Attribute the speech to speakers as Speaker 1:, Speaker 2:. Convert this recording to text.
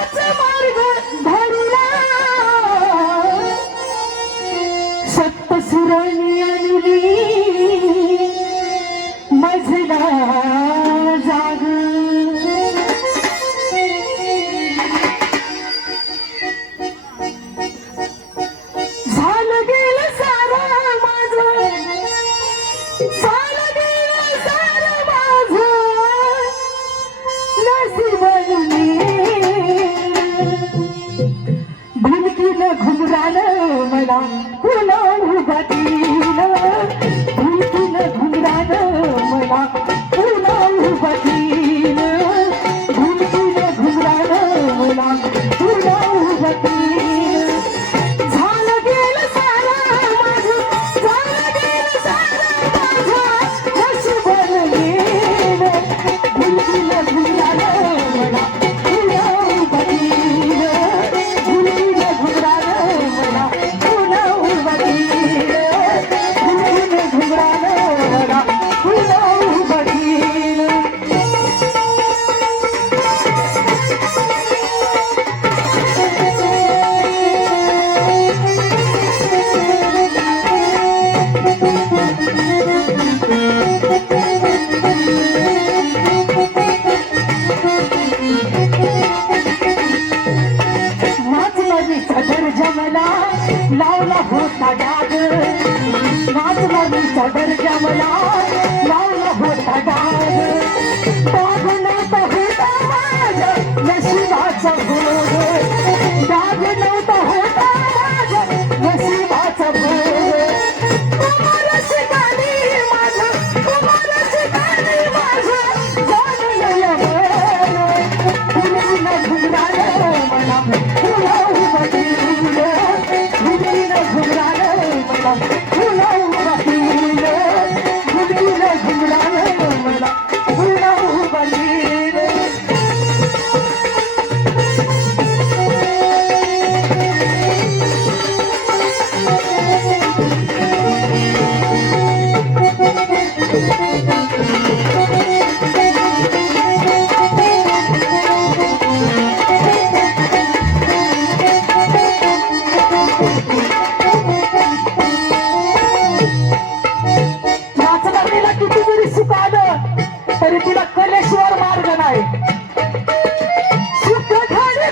Speaker 1: ¡Hacemos! घुबरातील घुबराल मला तुला उभातील भीतीनं घुबराल मला तुला उभातील लावला होता डाग. नाचला मी सबर जमला लावला होता डाग. सुख घरी